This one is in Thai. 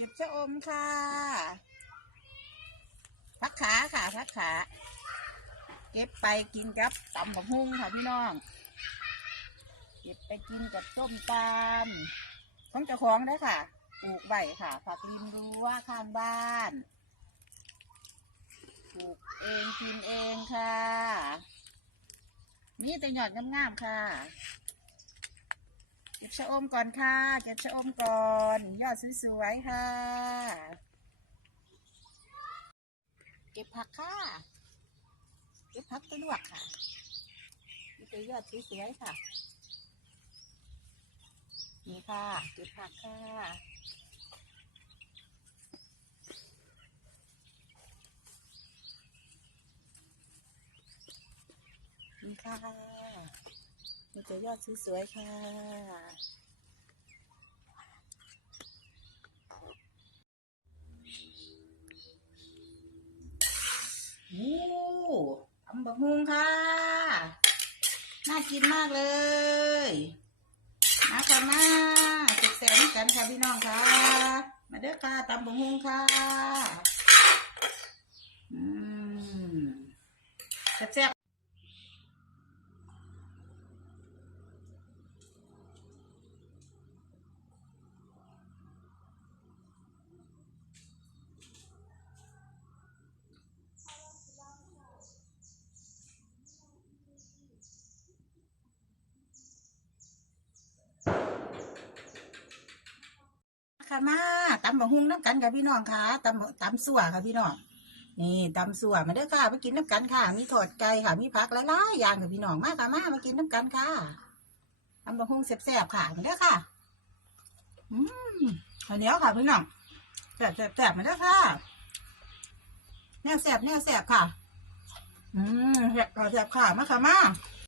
ก็บชะอมค่ะพักขาค่ะพักขา เก็บไปกินกับตำบักหุ่งค่ะพี่น้อง เก็บไปกินกับส้มตำของเจ้าของได้ค่ะปลูกใบค่ะผักริมรั้วข้างบ้านปลูกเองกินเองค่ะ นี่แต่หยอดงามๆค่ะ เก็บชะอมก่อนค่ะ เก็บชะอมก่อน ยอดสวยๆค่ะ เก็บผักค่ะ เก็บผักตัวลวกค่ะนี่ตัวยอดสวยๆค่ะ นี่ค่ะ เก็บผักค่ะนี่ค่ะ นี่ตัวยอดสวยๆค่ะโอ้ตำบักฮุงค่ะ น่ากินมากเลยมาค่ะมาสุดแสนกันค่ะพี่น้องค่ะ มาเด้อค่ะตำบักฮุงค่ะอืมแซ่บ ค่ะมาตำบักฮุงน้ำกันค่ะพี่น้องค่ะตำตำสั่วค่ะพี่น้องนี่ตำสั่วมาเด้อค่ะมากินน้ำกันค่ะ มีถอดไก่ค่ะมีผักหลายๆอย่างค่ะพี่น้องมาค่ะมามากินน้ำกันค่ะตำบักฮุงแซ่บๆค่ะมาเด้อค่ะ อืมข้าวเหนียวค่ะพี่น้องแซ่บแซ่บมาเด้อค่ะแนวแซ่บแนวแซ่บค่ะ อืมแซ่บแซ่บค่ะมาค่ะมา